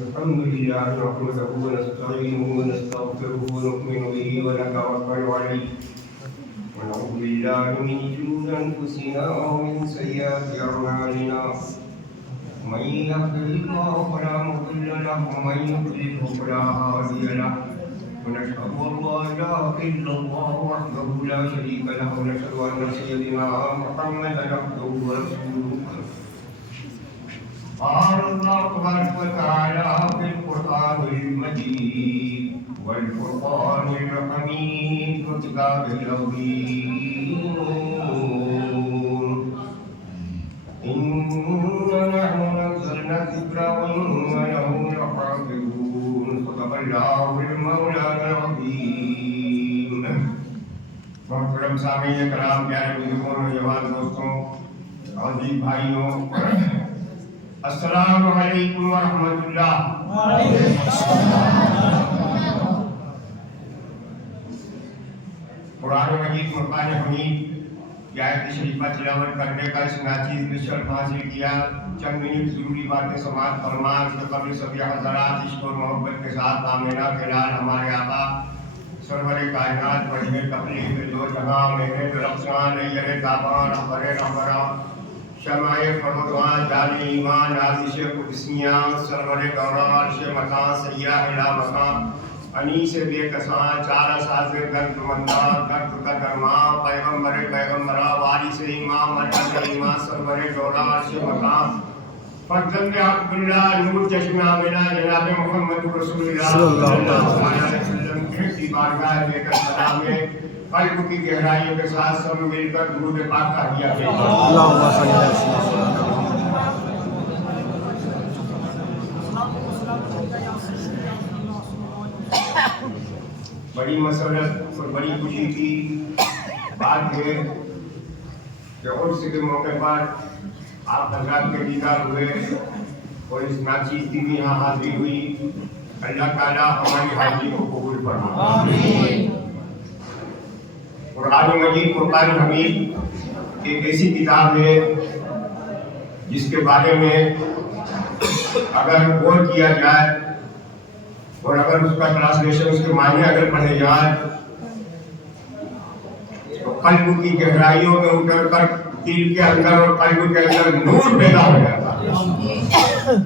الحمد لله نحمده ونستعينه ونستغفره ونؤمن به ونتوكل عليه ونعوذ بالله من شرور انفسنا ومن سيئات اعمالنا من يهده الله فلا مضل له ومن يضلل فلا هادي له ونشهد ان لا اله الا الله وحده لا شريك له ونشهد ان سيدنا محمدا عبده ورسوله. قال الله تبارك وتعالى في القرآن المجيد والفرقان الحميد والكتاب العظيم إنا نحن نزلنا الذكر وإنا له لحافظون. صدق الله المولانا العظيم. محترم سامعین کرام، پیارے بزرگوں، نوجوان دوستوں، عزیز بھائیوں، السلام علیکم ورحمۃ اللہ. قرآن مجید فرقان حمید کی آیت شریفہ تلاوت کرنے کا اس ناچیز میں شرف حاصل کیا. چند منٹ ضروری باتیں سماعت فرما. اس کے قبل سبھی حضرات عشق اور محبت کے ساتھ آمینہ کے لال ہمارے آقا سرور کائنات وجہ تخلیق دو جہاں میرے رخصان نیر تابان رہبر رہبراں شمع فرودوان جان ایمان آزش قدسیاں سرور گوران عرش مکان سیاح لا مکان انیس بے کسان چار ساز گرد مندان گرد کا درمان پیغمبر پیغمبرہ وارث امام مرکز ایمان سرور گوران عرش مکان فرزند عبداللہ نور چشمہ ملا جناب محمد رسول اللہ صلی اللہ علیہ وسلم کی بارگاہ لے کر سلام ہے. قلب کی گہرائیوں کے ساتھ سب مل کر درود پاک کا دیا ہے. اللہم صلی اللہ علیہ وسلم. بڑی مسرت اور بڑی خوشی کی بات ہے کہ عرس کے موقع پر آپ حضرات کے دیدار ہوئے اور اس ناچیز کی بھی یہاں حاضری ہوئی. اللہ تعالیٰ ہماری حاضری کو قبول فرمائے. قرآن مجید فرقان حمید ایک ایسی کتاب ہے جس کے بارے میں اگر غور کیا جائے اور اگر اس کا ٹرانسلیشن، اس کے معنی اگر پڑھے جائے تو قلب کی گہرائیوں میں اتر کر دل کے اندر اور قلب کے اندر نور پیدا ہو جاتا ہے.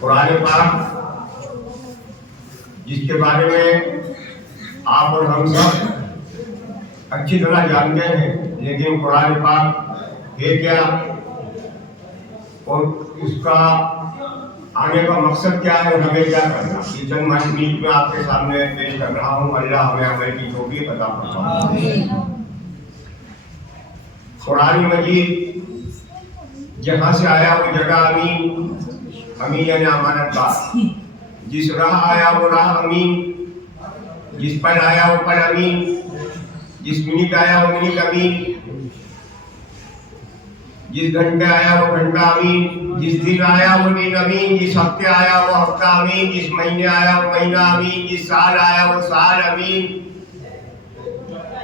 قرآن پاک جس کے بارے میں آپ اور ہم سب اچھی طرح جانتے ہیں، لیکن قرآن پاک ہے کیا اور اس کا آنے کا مقصد کیا ہے اور ہمیں کیا کرنا، یہ چند منٹ میں آپ کے سامنے پیش کر رہا ہوں. اللہ ہمیں عمل کی توفیق عطا فرمائے. قرآن مجید جہاں سے آیا وہ جگہ امین، امین یعنی امانت دار. جس راہ آیا وہ راہ امین، جس پل آیا وہ پل امین، جس منٹ آیا وہ منٹ امین، جس گھنٹے آیا وہ گھنٹہ امین، جس دن آیا وہ دن امین، جس ہفتے آیا وہ ہفتہ امین، جس مہینے آیا وہ مہینہ امین، جس سال آیا وہ سال امین.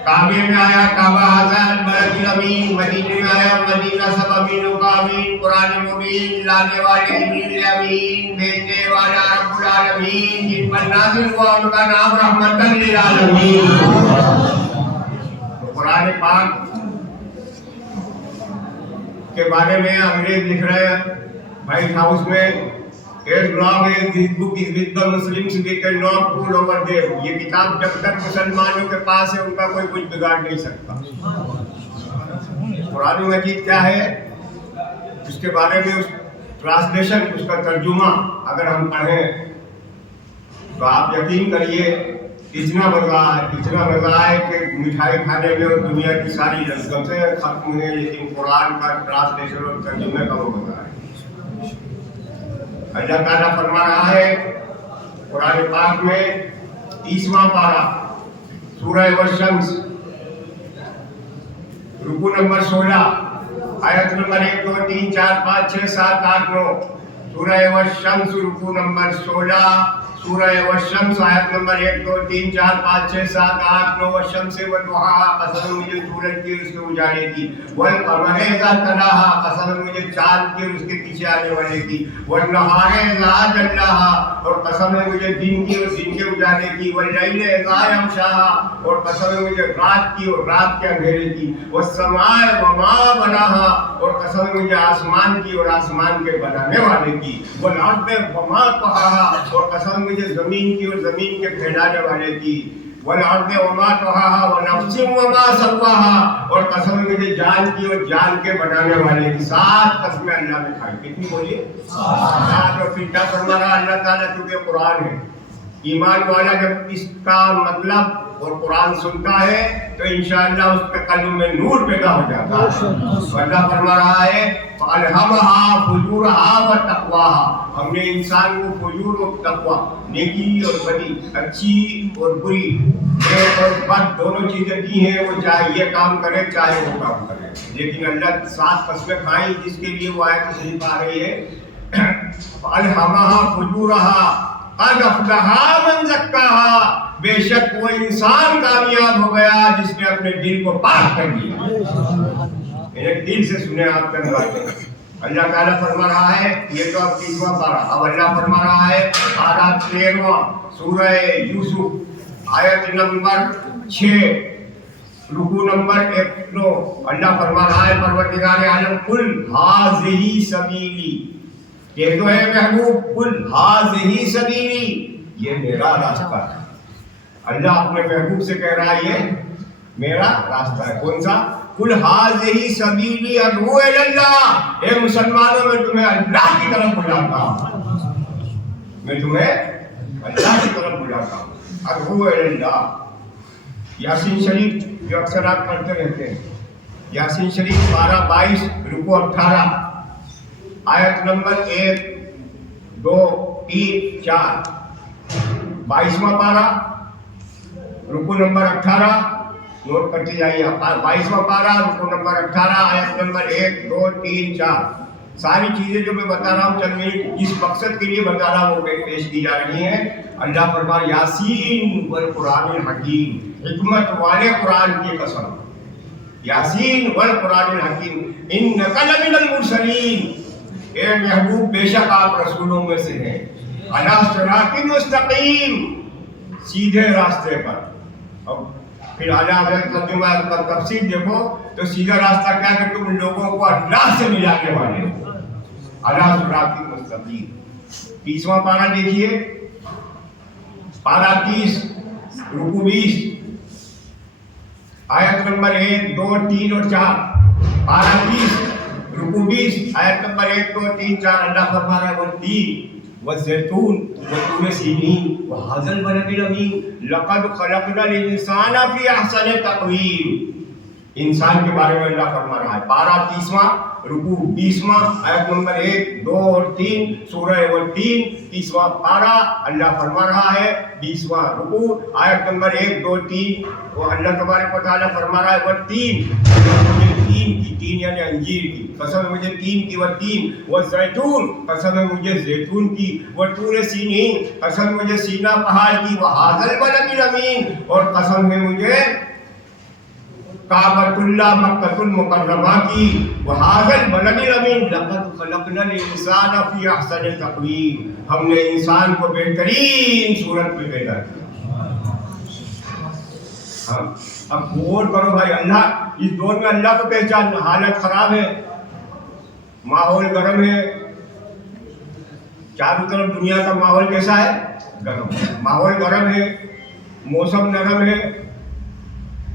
کعبے میں آیا کعبہ آزاد بلد امین، مدینے میں آیا مدینہ سب امینوں کا امین. قرآن مبین لانے والے امین امین، بھیجنے والا رب العالمین، جن پر نازل ہوا ان کا نام رحمت للعالمین. قرآن پاک کے بارے میں انگریز لکھ رہے ہیں وائٹ ہاؤس میں، as long as this book is with the Muslims we cannot pull over them. یہ کتاب جب تک مسلمانوں کے پاس ہے ان کا کوئی کچھ بگاڑ نہیں سکتا. قرآن مجید کیا ہے اس کے بارے میں اس ٹرانسلیشن، اس کا ترجمہ اگر ہم پڑھیں تو آپ یقین کریے اتنا مزہ ہے کہ مٹھائی کھانے میں اور دنیا کی ساری لذتیں ختم ہوئے، لیکن قرآن کا ٹرانسلیشن اور ترجمے کا وہ مزہ ہے. اللہ تعالیٰ فرما رہا ہے قرآن پاک میں 30واں پارہ سورہ والشمس رکوع نمبر 16 آیت نمبر 1 2 3 4 5 6 7 8 9. सूरह वशम्स रुकू नंबर 16, सूरह वशम्स आयत नंबर 1 2 3 4 5 6 7 8 9 वशम्स व दुहा कसम मुझे सूरज की उसके उजाले की, वल कमर इज़ा तलाहा कसम मुझे चांद की और उसके पीछे आने वाले की, वल नहार इज़ा जल्लाहा और कसम है मुझे दिन की और दिन के उजाले की, वल लैल इज़ा यग़शाहा और कसम है मुझे रात की और रात के अंधेरे की, वस समाए व मा बनाहा और कसम है मुझे आसमान की और आसमान के बनाने वाले की, वल अर्द व मा तहाहा और कसम मुझे जमीन की और जमीन के फैलाने वाले की, वल अर्द व मा तहाहा व नफ्सिन व मा सव्वाहा और कसम मुझे जान की और जान के बनाने वाले की। 7 कसमें अल्लाह ने खाई। कितनी बोलिए? 7। और फिर क्या फरमा रहा अल्लाह ताला, क्योंकि कुरान है, ईमान वाला जब इसका मतलब और कुरान सुनता है तो इंशाअल्लाह उसके कल्ब में नूर पैदा हो जाता है। अल्लाह फरमा रहा है अलहमहा फुजूरहा व तक़वाहा, हमने इंसान को फुजूर और तक़वा, नेकी और बदी, अच्छी और बुरी, नेक और बद दोनों चीजें दी हैं। वो चाहे ये काम करे चाहे वो काम करे, लेकिन अल्लाह 7 कसमें खाई जिसके लिए वो आयत शरीफ आ रही है। अलहमहा फुजूरहा कद अफ़लहा मन ज़क्काहा, बेशक वो इंसान कामयाब हो गया जिसने अपने दिल को पाक कर दिया। मेरे दिल से सुने आप कर बातें। अल्लाह ताला फरमा रहा है, ये तो अब 30वां पारा, अब अल्लाह फरमा रहा है पारा 13वां सूरह यूसुफ आयत नंबर 6 रुकू नंबर 1 9 अल्लाह फरमा रहा है परवरदिगार आलम कुल हाज़िही सबीली, कह दो है महबूब, कुल हाज़िही सबीली, ये मेरा रास्ता है। अल्लाह अपने महबूब से कह रहा है ये मेरा रास्ता है। कौन सा? कुल हाज़िही सबीली अदऊ इलल्लाह, ए मुसलमानों मैं तुम्हें अल्लाह की तरफ बुलाता हूँ, मैं तुम्हें अल्लाह की तरफ बुलाता हूँ। अदऊ इलल्लाह। यासीन शरीफ जो अक्सर आप पढ़ते रहते हैं, यासीन शरीफ पारा 22 रुकू 18 आयत नंबर 1 2 3 4 22वां पारा रुकू नंबर 18, नोट करते जाइए। 22वां पारा रुकू नंबर 18 आयत नंबर 1 2 3 4। सारी चीजें जो मैं बता रहा हूँ चंद मिनट जिस मकसद के लिए बता रहा हूँ वो पेश की जा रही है। अल्लाह फरमा यासीन वल कुरानिल हकीम, हिकमत वाले कुरान की कसम, यासीन वल कुरानिल हकीम इन्नका लमिनल मुरसलीन, ए महबूब बेशक आप रसूलों में से हैं, अला सिरातिल मुस्तकीम, सीधे रास्ते पर। अब फिर आला तर्जुमा तफसीर देखो तो सीधा रास्ता क्या कि तुम लोगों को अल्लाह से मिलाने वाले हो, अला सिरातिल मुस्तकीम। 30वां पारा देखिए, पारा 30 रुकू 20 आयत नंबर 1 2 3 और 4। पारा 30 रुकू 20 आयत नंबर 1 2 3 4 अल्लाह फरमा रहा है वत्तीन वज़ैतून वतूर सीनीन वहाज़ल बलदिल अमीन लक़द ख़लक़नल इंसाना फ़ी अहसनि तक़वीम। इंसान के बारे में अल्लाह फरमा रहा है। पारा 30वां रुकू 20वां आयत नंबर 1 2 और 3 सूरह वत्तीन 30वां पारा अल्लाह फरमा रहा है। 20वां रुकू आयत नंबर 1 2 3 वो अल्लाह तबारक व तआला फरमा रहा है वत्तीन, तीन यानी अंजीर की कसम है मुझे, तीन की, व तीन व जैतून कसम है मुझे जैतून की, व तूर सीनीन कसम मुझे सीना पहाड़ की, व हाज़ल बलदिल अमीन और कसम है मुझे काबतुल्लाह मक्कतुल मुकर्रमा की, व हाज़ल बलदिल अमीन लक़द ख़लक़नल इंसाना फ़ी अहसनि तक़वीम, हमने इंसान को बेहतरीन सूरत में पैदा किया। अब गौर करो भाई, अल्लाह इस दौर में अल्लाह को पहचान, हालत खराब है, माहौल गर्म है, चारों तरफ दुनिया का माहौल कैसा है? गर्म। माहौल गर्म है, मौसम नरम है,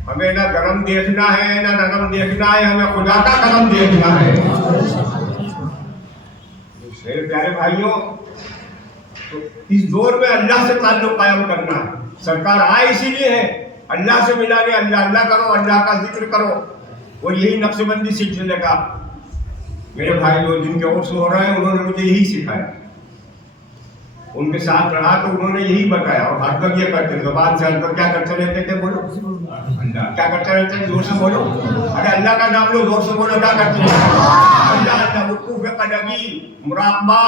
हमें ना गर्म देखना है ना नरम देखना है, हमें खुदा का करम देखना है। मेरे प्यारे भाइयों, तो इस दौर में अल्लाह से ताल्लुक कायम करना है। सरकार आए इसीलिए है, अल्लाह से मिलाने, अल्लाह अल्लाह करो, अल्लाह का जिक्र करो, और यही नक्शबंदी सिलसिले का मेरे भाई जो जिनके ओर्स हो रहे हैं उन्होंने मुझे यही सिखाया, उनके साथ रहा तो उन्होंने यही बताया। और हरदम ये करते, ज़बान से हरदम क्या करते रहते थे? बोलो अल्लाह। क्या करते रहते थे? जोर से बोलो, अरे अल्लाह का नाम लो, जोर से बोलो। क्या करते हैं? अल्लाह अल्लाह, वक़ूफ़ क़दमी, मुराक़बा,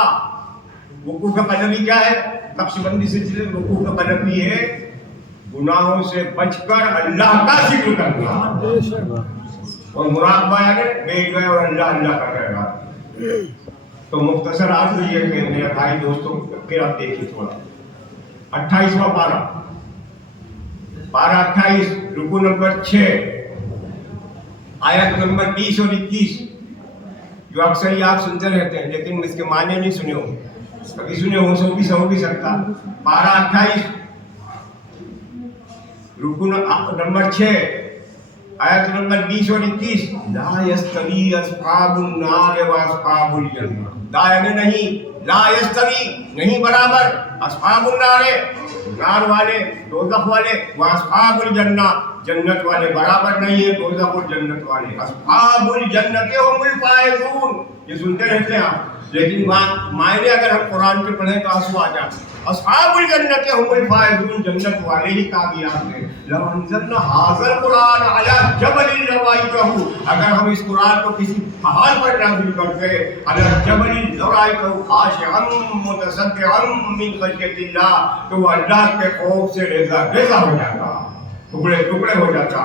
रुकू का मतलब ही क्या है? नक्शबंदी सिलसिले में रुकू का मतलब ही है गुनाहों से बचकर अल्लाह का जिक्र करना, और मुराकबा यानी बैठ गए और अल्लाह अल्लाह कर रहे। तो मुख्तसर आज ये कि मेरे भाई दोस्तों फिर आप देखिए थोड़ा 28वां पारा 28 रुकू नंबर 6 आयत नंबर 20 और 21, जो अक्सर ही आप सुनते रहते हैं लेकिन इसके माने नहीं सुने हो, कभी सुने हो भी सकता। पारा 28 रुकू नंबर 6 आयत नंबर 20 और 21, ला यस्तवी अस्हाबुन नार व अस्हाबुल जन्नह, ला यानी नहीं, ला यस्तवी नहीं बराबर, अस्हाबुन नार वाले दोज़ख वाले, व अस्हाबुल जन्नह जन्नत वाले बराबर नहीं है, दोज़ख और जन्नत वाले। अस्हाबुल जन्नत हुमुल फाइज़ून, ये सुनते रहते हैं आप, लेकिन मायने अगर हम कुरान के पढ़ें तो आंसू आ जाते। अस्हाबुल जन्नत हुमुल फाइज़ून, जन्नत वाले ही कामयाब हैं। लौ अंज़लना हाज़ल कुरान अला जबलिन लरअयतहु, अगर हम इस कुरान को किसी पहाड़ पर नाज़िल करते, अला जबलिन लरअयतहु खाशिअन मुतसद्दिअन मिन खश्यतिल्लाह, तो वो अल्लाह के खौफ से रेज़ा हो जाता, टुकड़े टुकड़े हो जाता।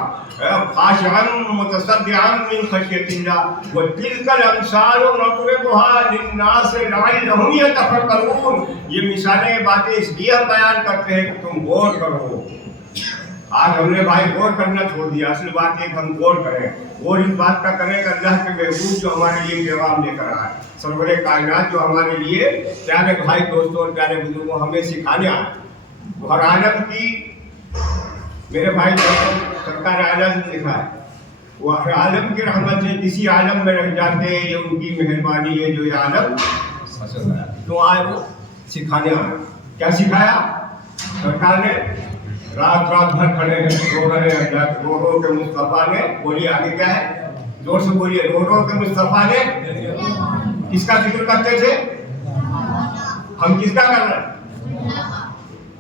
खाशिअन मुतसद्दिअन मिन खश्यतिल्लाह व तिलकल अमसालु नज़रिबुहा लिन्नास लअल्लहुम यतफक्करून, ये मिसालें बातें इसलिए हम बयान करते हैं कि तुम गौर करो। आज हमने भाई गौर करना छोड़ दिया, असल बात एक हम गौर करें, और इस बात का करें कि अल्लाह के महबूब जो हमारे लिए पैगाम लेकर आए, सरवरे कायनात जो हमारे लिए प्यारे भाई दोस्तों और प्यारे बुजुर्गों हमें सिखाने आए। हर आलम की मेरे भाई दोस्तों सरकार आलम ने लिखा है, वो हर आलम की रहमत से किसी आलम में रह जाते हैं, ये उनकी मेहरबानी है जो ये आलम पसंद आया। तो आए वो सिखाने आए, क्या सिखाया सरकार ने? रात भर खड़े रो रहे हैं, रो के मुस्तफा ने, बोलिए आगे क्या है, जोर से बोलिए, रो के मुस्तफा ने किसका जिक्र करते थे? हम किसका कर रहे हैं?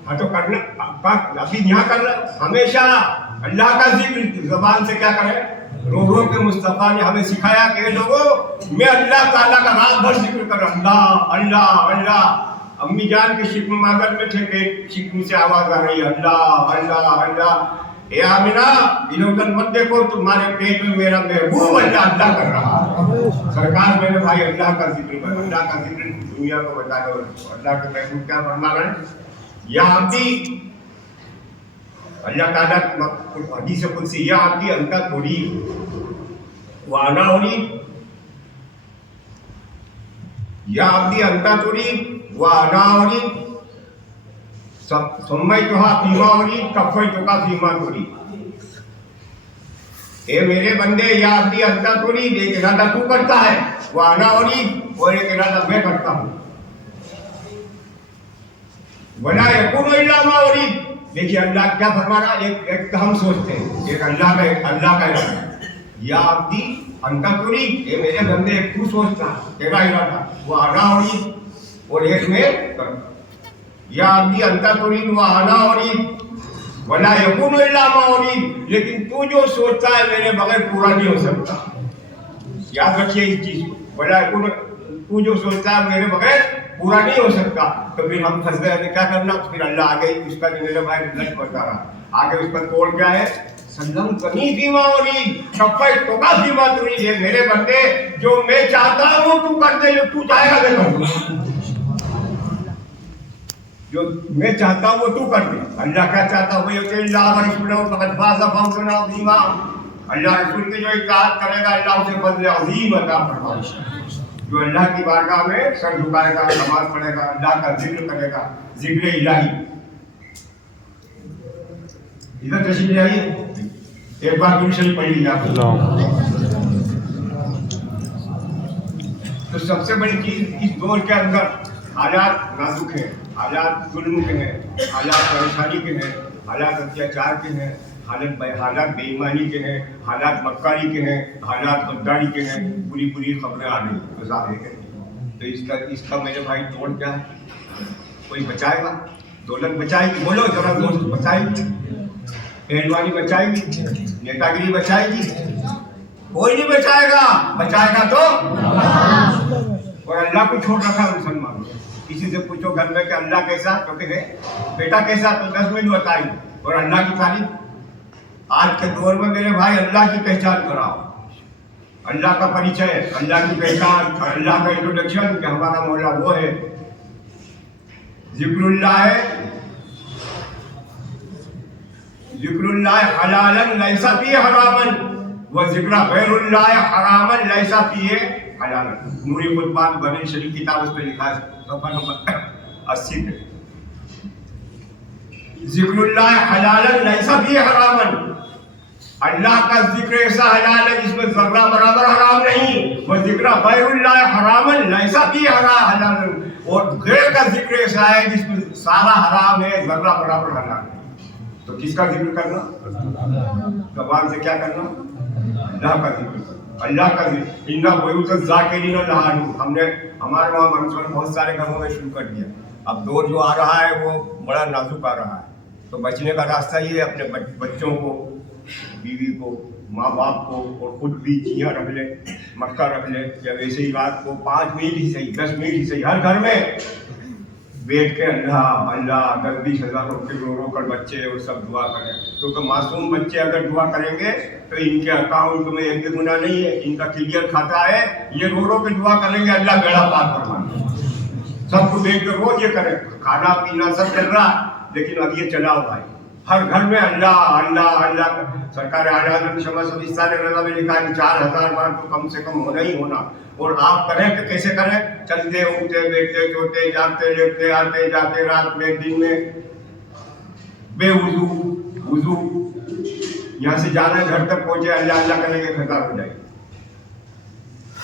हाँ तो करना अभी यहाँ कर रहे, हमेशा अल्लाह का जिक्र ज़बान से क्या करें? रो के मुस्तफा ने हमें सिखाया कि लोगों मैं अल्लाह ताला का रात भर जिक्र कर, अल्लाह अल्लाह अल्लाह। अम्मी जान के शिकम मागर में थे, पेट शिकम से आवाज आ रही है अल्लाह अल्लाह अल्लाह। ए आमिना इधर उधर मत देखो, तुम्हारे पेट में मेरा महबूब अल्लाह अल्लाह कर रहा है। सरकार मेरे भाई अल्लाह का जिक्र कर, अल्लाह का जिक्र दुनिया को बता दो। अल्लाह के महबूब क्या फरमा रहे हैं? यहाँ भी अल्लाह ताला हदीस कुदसी, या आपकी अंता थोड़ी वाना होनी, या आपकी अंता थोड़ी वानावरी सम्मय तुहा फीमावरी कफ़ई तुका फीमा तोरी, ए मेरे बंदे या अपनी अंता तोरी, एक इरादा तू करता है, वानावरी और एक इरादा मैं करता हूँ। वला यकुनु इल्ला मा उरीद, देखिए अल्लाह क्या फरमा रहा है, एक हम सोचते हैं, एक अल्लाह का इरादा। या अपनी अंता तोरी, ए मेरे बंदे तू सोचता तेरा इरादा, वानावरी और एक में कर, या अब्दी अंता तुरीद व आना उरीद वला यकुनु इल्ला मा उरीद, लेकिन तू जो सोचता है मेरे बगैर पूरा नहीं हो सकता। याद रखिए इस चीज को, वला यकुनु, तू जो सोचता है मेरे बगैर पूरा नहीं हो सकता। तो फिर हम फंस गए, क्या करना? फिर अल्लाह आगे उसका मेरे भाई रिजल्ट बता रहा, आगे उसका तोड़ क्या है? सल्लम कनी फीमा उरीद कफ़ई तुका फीमा तुरीद, ये मेरे बंदे जो मैं चाहता हूँ तू कर दे, जो तू चाहेगा मैं कर दूँ, जो मैं चाहता हूँ वो तू कर दे। अल्लाह क्या चाहता है? अल्लाह रसूल की जो इताअत करेगा अल्लाह उसे फज़ल अज़ीम अता फरमाएगा। जो अल्लाह की बारगाह में सर झुकाएगा, नमाज पढ़ेगा, अल्लाह का जिक्र करेगा, जिक्र इलाही। इधर तशरीफ ले आइए, एक बार दुरूद शरीफ पढ़ लीजिए आप। तो सबसे बड़ी चीज इस दौर के अंदर हालात नाजुक हैं, हालात जुल्म के हैं, हालात परेशानी के हैं, हालात अत्याचार के हैं, हालात बेईमानी के हैं, हालात मक्कारी के हैं, हालात गद्दारी के हैं, बुरी बुरी खबरें आ रही तो जाहिर है। तो इसका मेरे भाई तोड़ क्या है? कोई बचाएगा? दौलत बचाएगी? बोलो जरा, दोस्त बचाएगी? पहलवानी बचाएगी? नेतागिरी बचाएगी? कोई नहीं बचाएगा। बचाएगा तो और अल्लाह को छोड़ रखा मुसलमान। किसी से पूछो घर में कि अल्लाह कैसा, तो कहे बेटा कैसा, तो 10 मिनट बताएंगे। और अल्लाह की तारीफ आज के दौर में मेरे भाई अल्लाह की पहचान कराओ, अल्लाह का परिचय, अल्लाह की पहचान, अल्लाह का इंट्रोडक्शन कि हमारा मौला वो है। जिक्रुल्लाह है, जिक्रुल्लाह हलालन लैसा फीह हरामन व जिक्र गैरुल्लाह हरामन लैसा फीह हलालन। नूरी खुतबात बनी शरीफ किताब उस पे लिखा है, सफा नंबर 80 पे। जिक्रुल्लाह हलालन लैसा फीह हरामन, अल्लाह का जिक्र ऐसा हलाल है जिसमें जर्रा बराबर हराम नहीं। वो जिक्र गैरुल्लाह हरामन लैसा फीह हलालन, और गैर का जिक्र ऐसा है जिसमें सारा हराम है, जर्रा बराबर हलाल है। तो किसका जिक्र करना? ज़बान से क्या करना? अल्लाह का जिक्र, अल्लाह का जिक्र। इन्ना बुयूत ज़ाकिरीन लहानू, हमने हमारे वहाँ मंसूर बहुत सारे घरों में शुरू कर दिया। अब दौर जो आ रहा है वो बड़ा नाजुक आ रहा है, तो बचने का रास्ता ये है, अपने बच्चों को, बीवी को, माँ बाप को, और खुद भी जिया रख ले, मक्का रख ले, या वैसे ही रात को 5 मिनट ही सही, 10 मिनट ही सही, हर घर में बैठ के अल्लाह अल्लाह 10-20 हज़ार रुपये रो कर बच्चे वो सब दुआ करें। क्योंकि मासूम बच्चे अगर दुआ करेंगे तो इनके अकाउंट में 1 गुना नहीं है, इनका क्लियर खाता है, ये रो के दुआ करेंगे, अल्लाह बेड़ा पार फरमाए। सबको देख के रोज ये करें, खाना पीना सब चल रहा, लेकिन अब ये चलाओ भाई, हर घर में अल्लाह अल्लाह अल्लाह। सरकार आज़ाद शमसान रज़ा में लिखा है कि 4000 बार तो कम से कम होना ही होना। और आप करें तो कैसे करें? चलते उठते बैठते सोते जागते लेटते आते जाते रात में दिन में बेवुजू वुजू, यहाँ से जाना घर तक पहुंचे अल्लाह अल्लाह करेंगे खत्म हो जाएगी।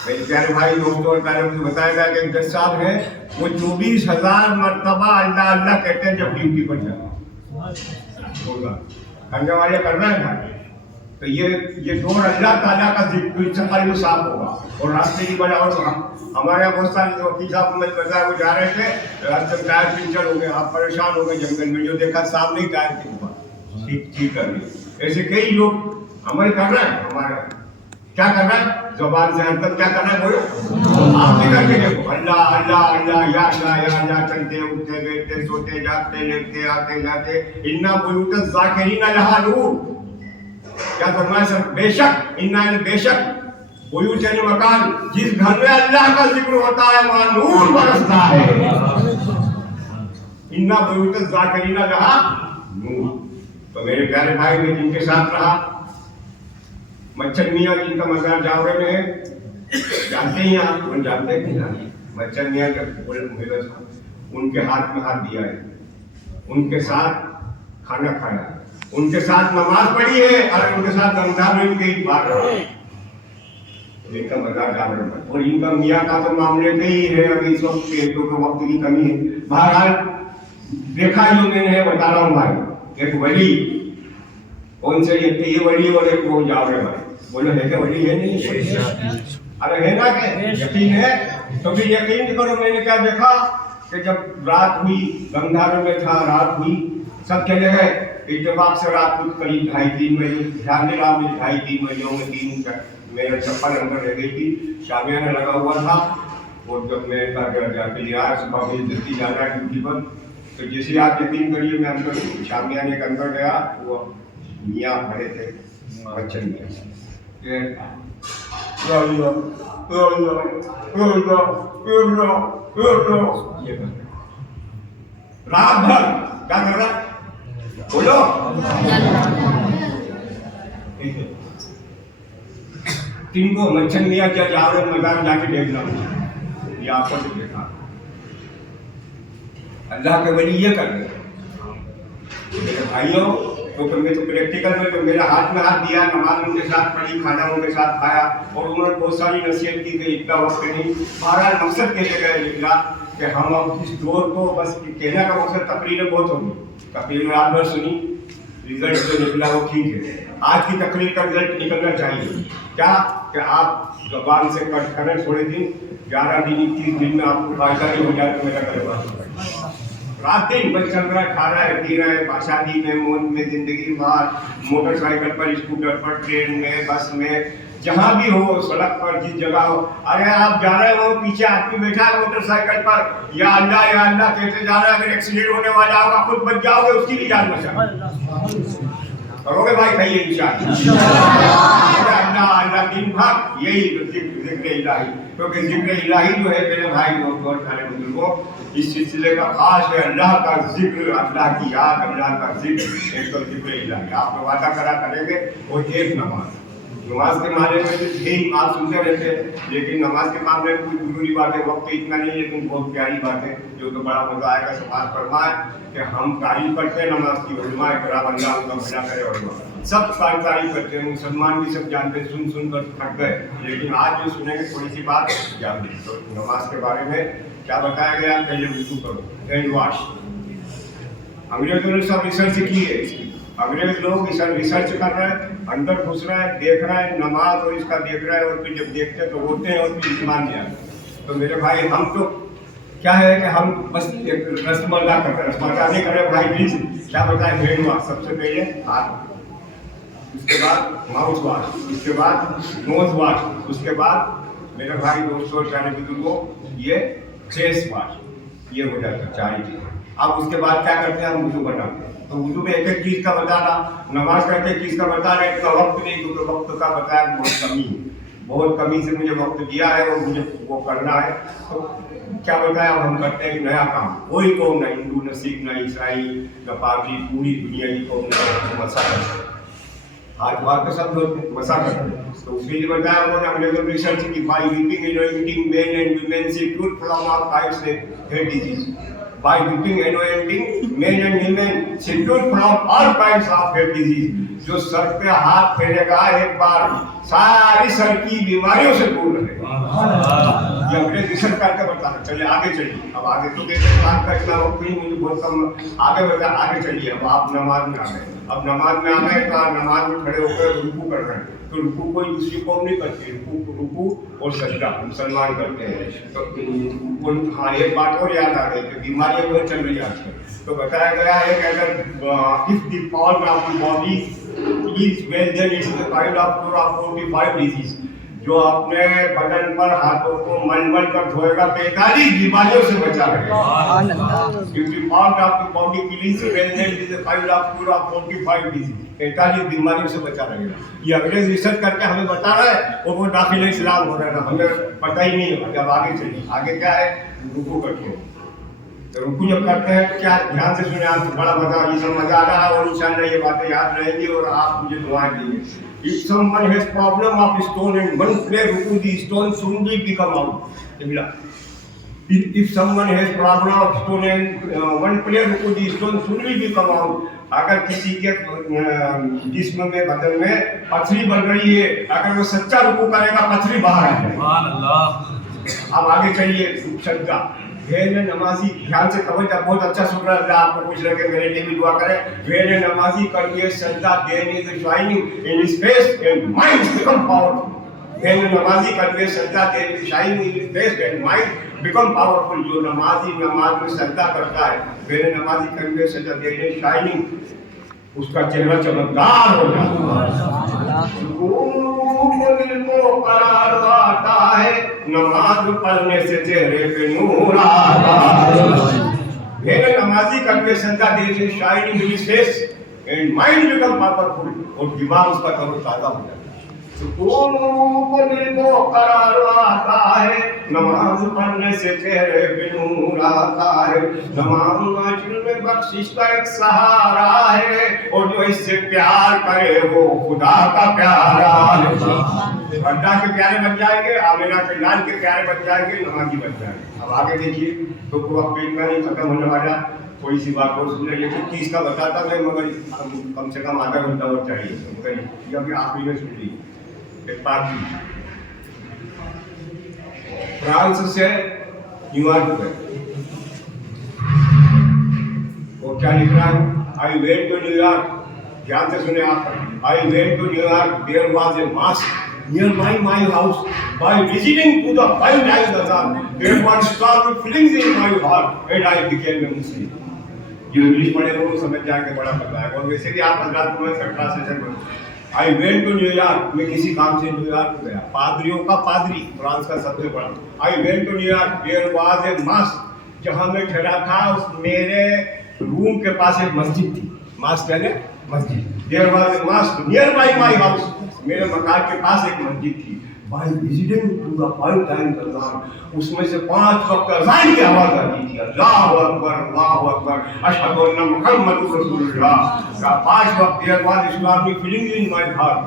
मेरे प्यारे भाई दोस्तों और प्यारे मुझे बताएगा कि एक जज साहब है, वो 24,000 मरतबा अल्लाह अल्लाह कहते हैं जब ड्यूटी पर जाते होगा। करने वाले करना है ना, तो ये दौर अल्लाह ताला का जिक्र साफ होगा। और रास्ते की बड़ा, और हमारे यहाँ बहुत सारे जो वकील साहब मुझे पता है वो जा रहे थे, रास्ते में टायर पंचर हो गए, आप परेशान हो गए जंगल में, जो देखा सामने ही टायर के ऊपर ठीक कर रही। ऐसे कई लोग अमल कर रहे हैं, हमारा क्या कर रहा है, ज़बान से हर तक क्या कर रहा है, बोलो आप भी करके देखो, अल्लाह अल्लाह अल्लाह या अल्लाह, चलते उठते बैठते सोते जागते लेटते आते जाते। इन्ना बुयूत ज़ाकिरीन लहा नूर, क्या फरमाया सर, बेशक इन्ना बेशक बुयूत यानी मकान, जिस घर में अल्लाह का जिक्र होता है वहाँ नूर बरसता है। इन्ना बुयूत ज़ाकिरीन लहा नूर। तो मेरे प्यारे भाई ने जिनके साथ रहा, मच्छर मियाँ जिनका मजार जावरे में है, जानते ही आप, उन जानते हैं कि नहीं, मच्छर मियाँ का उनके हाथ में हाथ दिया है, उनके साथ खाना खाया, उनके साथ नमाज पढ़ी है, और उनके साथ रमजान में भी कई बार रहा इनका मजार जावरे में। और इनका मियाँ का तो मामले में ही है, अभी इस वक्त वक्त की कमी है। बहरहाल देखा जो मैंने बता रहा हूँ भाई, एक वली, कौन से ये वली और एक वो जावरे भाई, बोलो है क्या वली है? नहीं है, अरे है ना, क्या यकीन है तो भी यकीन करो। मैंने क्या देखा कि जब रात हुई, गंगार में था, रात हुई, सब चले गए, इत्तेफाक से रात को करीब 2:30-3 बजे, ध्यान दे रहा मुझे 2:30-3 बजे होंगे, 3 तक मेरा चप्पल अंदर रह गई थी, शामियाना लगा हुआ था। और जब मैं जाके लिया सुबह मुझे जल्दी जाना है ड्यूटी पर, तो जैसे आप यकीन करिए मैं अंदर शामियाने के अंदर गया, वो मियाँ खड़े थे, बच्चन मियाँ रात भर क्या कर रहा, बोलो तिनको मच्छर मियाँ क्या जा रहे मैदान जाके देखना, ये आपको तो देखा अल्लाह के वली ये कर रहे मेरे भाइयों। तो मैं तो प्रैक्टिकल में तो मेरा हाथ में हाथ दिया, नमाज उनके साथ पढ़ी, खाना उनके साथ खाया, और उन्होंने बहुत सारी नसीहत की कि इतना वक्त नहीं। बहरहाल मकसद के जगह निकला कि हम अब इस दौर को, बस कहने का मकसद तकरीरें बहुत होगी, तकरीर रात भर सुनी, रिजल्ट जो निकला वो ठीक है। आज की तकरीर का रिजल्ट निकलना चाहिए क्या कि आप ज़बान से कट करें थोड़े दिन, 11 दिन 21 दिन में आपको फायदा नहीं हो जाए तो मेरा करेगा। रात दिन बस चल रहा है, खा रहा है, पी रहा है, शादी में, मौज में, जिंदगी बाहर, मोटरसाइकिल पर, स्कूटर पर, ट्रेन में, बस में, जहाँ भी हो, सड़क पर जिस जगह हो, अगर आप जा रहे हो पीछे आदमी बैठा है मोटरसाइकिल पर, या अल्लाह कहते जा रहे हैं, अगर एक्सीडेंट होने वाला होगा खुद बच जाओगे, उसकी भी जान बचा करोगे भाई, कहिए इंशाअल्लाह। अल्लाह दिन भर यही जिक्र इलाही, क्योंकि जिक्र इलाही जो है मेरे भाई और सारे बुजुर्गों, इस सिलसिले का खास है अल्लाह का जिक्र, अल्लाह की याद, अल्लाह का जिक्र, एक तो जिक्र इलाही। आप वादा करा करेंगे वो एक नमाज के मामले में तो यही आप सुनते रहते हैं, लेकिन नमाज के मामले में कोई जरूरी बात है, वक्त इतना नहीं, लेकिन बहुत प्यारी बात है जो तो बड़ा मजा आएगा। समाज फरमाए कि हम तारीफ करते हैं नमाज की, उलमा इकराम अल्लाह उनका भला करे, और सब तारीफ करते हैं, मुसलमान भी सब जानते हैं, सुन कर थक गए, लेकिन आज जो सुनेंगे थोड़ी सी बात याद नहीं। तो नमाज के बारे में क्या बताया गया, पहले वुजू करो, हैंड वॉश। अंग्रेजों ने सब रिसर्च की है इसकी, अंग्रेज लोग इस रिसर्च कर रहे हैं, अंदर घुस रहे हैं, देख रहे हैं नमाज और इसका देख रहे हैं, और फिर जब देखते हैं तो होते हैं और फिर ईमान ले आते हैं। तो मेरे भाई हम तो क्या है कि हम बस एक रस्मल्ला कर रहे हैं, रस्मल्ला नहीं कर रहे भाई, प्लीज क्या बताएं। हैंड वॉश सबसे पहले हाथ, उसके बाद माउथ वॉश, उसके बाद नोज वॉश, उसके बाद मेरे भाई दोस्तों सारे बुजुर्गों ये फेस वॉश, ये हो जाता है चार चीज। अब उसके बाद क्या करते हैं, हम वुजू बनाते हैं। तो वुजू में एक एक चीज का बताना, नमाज का एक एक चीज का बता रहे, इतना वक्त नहीं, क्योंकि वक्त का बताया बहुत कमी से मुझे वक्त दिया है और मुझे वो करना है। तो क्या बताया, हम करते हैं नया काम, कोई कौम ना हिंदू, न सिख, न ईसाई, न पारसी, पूरी दुनिया की कौम मसा करते हैं, हाथ बार के सब लोग मसा करते हैं। तो उसके लिए बताया उन्होंने अंग्रेजों ने रिसर्च की, बाय यूटिंग anointing men and women secure from all types of head disease, by dipping and anointing men and women secured from all kinds of head disease। जो सर पे हाथ फेरेगा एक बार, सारी सर की बीमारियों से दूर रहेगा। ये अपने रिसर्च करके बताना। चलिए आगे चलिए, अब आगे तो देखते बात का इतना वक्त नहीं, मुझे बहुत कम, आगे बता, आगे चलिए। अब आप नमाज में आ गए, अब नमाज में आ गए तो नमाज में खड़े होकर रुकू कर रहे हैं, तो रुकू कोई दूसरी कौम नहीं करती, रुकू और सजदा मुसलमान करते हैं। तो हाँ एक बात और याद आ गई कि बीमारियां बहुत चल रही है आजकल। तो बताया गया है कि अगर if the part of the body is well then it's the kind of cure of 45 disease. जो अपने बदन पर हाथों को मल कर धोएगा 45 बीमारियों से बचा रहेगा। If the part of the body is well then it's the kind of cure of 45 disease. 45 बीमारियों से बचा रहेगा। ये अंग्रेज रिसर्च करके हमें बता रहा है और वो दाखिल इस्लाम हो रहा है, हमें पता ही नहीं है। जब आगे चलिए, आगे क्या है, रुकू करते हैं। तो रुकू जब करते हैं, क्या ध्यान से सुने, आप बड़ा मजा, ये सब मजा आ रहा है और इंशाअल्लाह ये बातें याद रहेंगी और आप मुझे दुआएं देंगे। If someone has problem of stone and one play ruku, the stone soon will become out. If someone has problem of stone and one play ruku, the stone soon will become out. अगर किसी के जिस्म में, बदन में पथरी बन रही है, अगर वो सच्चा रुकू करेगा पथरी बाहर आ जाएगी। अब आगे चलिए, सजदा। वेले नमाजी ध्यान से तवज्जो, बहुत अच्छा सुन रहा है, आपको पूछ रहे कि मेरे लिए भी दुआ करें। वेले नमाजी करिए सजदा, देने से shining in his face and mind become powerful. वेले नमाजी करिए सजदा, देने से shining in his face and mind become powerful. जो नमाजी नमाज में सजदा करता है, वेले नमाजी करिए सजदा, देने से शाइनिंग, उसका चेहरा चमकदार हो जाता है। दिल को करार आता है, नमाज पढ़ने से चेहरे पे नूर आता है। मेरे नमाजी करके सजदा देने shining in his face and mind become powerful, और दिमाग उसका तरोताजा हो जाता है। सुकून को दिल को करार आता है, नमाज पढ़ने से चेहरे पे नूर आता है। नमाज माशिर में बख्शिश का एक सहारा है, और जो इससे प्यार करे वो खुदा का प्यारा है। अल्लाह के प्यारे बन जाएंगे, आमिना के लाल के प्यारे बन जाएंगे, नमाजी बन जाएंगे। अब आगे देखिए, तो वक्त इतना नहीं खत्म होने वाला, थोड़ी सी बात और सुन लीजिए। कुछ चीज़ का बताता मैं, मगर कम से कम आधा घंटा और चाहिए, मगर ये अभी आखिरी में सुन लीजिए। एक बात फ्रांस से न्यूयॉर्क में, वो क्या लिख रहा है, आई वेंट टू न्यूयॉर्क, ध्यान से सुने आप, I went to New York, there was a mosque nearby my house. By visiting to the 5 times Azan, there was strong feelings in my heart and I became a Muslim. जो English पढ़े लोग समझ जाएंगे, बड़ा पता है। और वैसे भी आप हजरात को ट्रांसलेशन करो, आई वेंट टू न्यूयॉर्क, मैं किसी काम से न्यूयॉर्क गया, पादरियों का पादरी, फ्रांस का सबसे बड़ा। I went to New York, there was a mosque, जहाँ मैं ठहरा था उस मेरे रूम के पास एक मस्जिद थी। मॉस्क यानी मस्जिद। There was a mosque nearby my house, मेरे मकान के पास एक मस्जिद थी। By visiting to the 5 times अज़ान, उसमें से 5 वक्त अज़ान की आवाज़ आती थी, अल्लाहु अकबर, अशहदु अन्ना मुहम्मदुर रसूलुल्लाह। 5 वक्त there was Islamic feeling in my heart.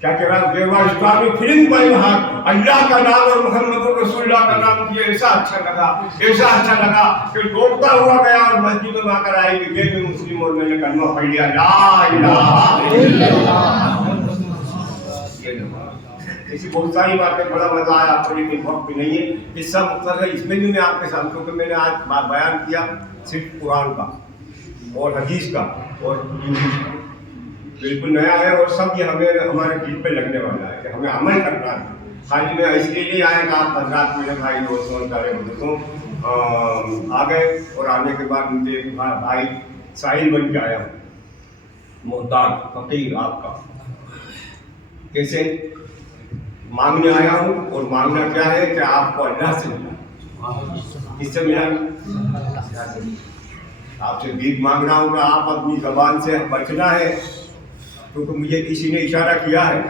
क्या कह रहा है? There was Islamic feeling in my heart. अल्लाह का नाम और मुहम्मदुर रसूलुल्लाह का नाम मुझे ऐसा अच्छा लगा कि दौड़ता हुआ गया और मस्जिद में आकर आई कि मैं मुस्लिम और मैंने कलमा पढ़ लिया, ला इलाहा इल्लल्लाह। ऐसी बहुत सारी बातें, बड़ा मजा आया आपको, लेकिन वक्त भी नहीं है। हिस्सा मुख्तर है, इसमें भी मैं आपके साथ, क्योंकि मैंने आज बयान किया सिर्फ कुरान का और हदीस का और इंग्लिश का, बिल्कुल नया है और सब ये हमें हमारे दिल पे लगने वाला है कि हमें अमल करना है। खाली मैं इसलिए नहीं आया कि आप 15 मेरे भाई दोस्तों सारे दोस्तों आ गए और आने के बाद मुझे भाई साहिल बन के आया, मोहताज फकीर आपका। कैसे मांगने आया हूँ, और मांगना क्या है कि आपको अल्लाह से मिला। किससे मिला? आपसे भीख मांग रहा हूँ कि आप अपनी जबान से बचना है, क्योंकि मुझे किसी ने इशारा किया है,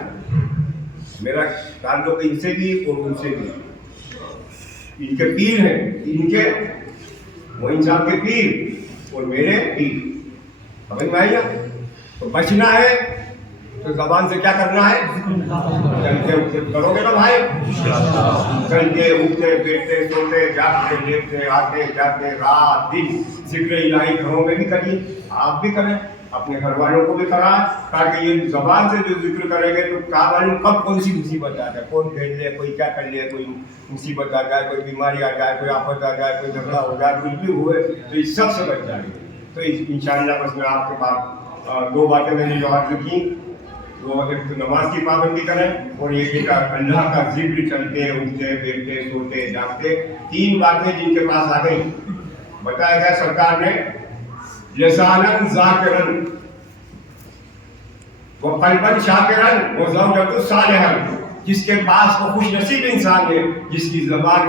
मेरा ताल्लुक इनसे भी और उनसे भी। इनके पीर हैं, इनके मोइन साहब के पीर और मेरे पीर, समझ में आइए? तो बचना है तो जबान से क्या करना है? चलते उठते करोगे ना भाई? चलते उठते बैठते सोते जागते लेटते आते जाते रात दिन जिक्र इलाही घरों में भी करिए, आप भी करें, अपने घर वालों को भी कराएं, ताकि ये जबान से जो जिक्र करेंगे तो क्या मालूम कब कौन सी मुसीबत आ जाए, कौन भेज ले, कोई क्या कर ले, कोई मुसीबत आ जाए, कोई बीमारी आ जाए, कोई आफत आ जाए, कोई झगड़ा हो जाए, कुछ भी हुए तो इस सब से बच जाएंगे। तो इंशाअल्लाह बस मैं आपके पास 2 बातें मैंने जो आज की, वो एक तो नमाज की पाबंदी करें और एक अल्लाह का जिक्र, चलते उठते बैठते सोते जागते, 3 बातें जिनके पास आ गई। बताया गया सरकार ने, लिसानन ज़ाकिरन व क़ल्बन शाकिरन व ज़ौजतुन सालिहन, जिसके पास वो खुश नसीब इंसान है जिसकी ज़बान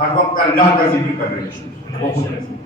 हर वक्त अल्लाह का जिक्र कर रही है, वो खुश नसीब।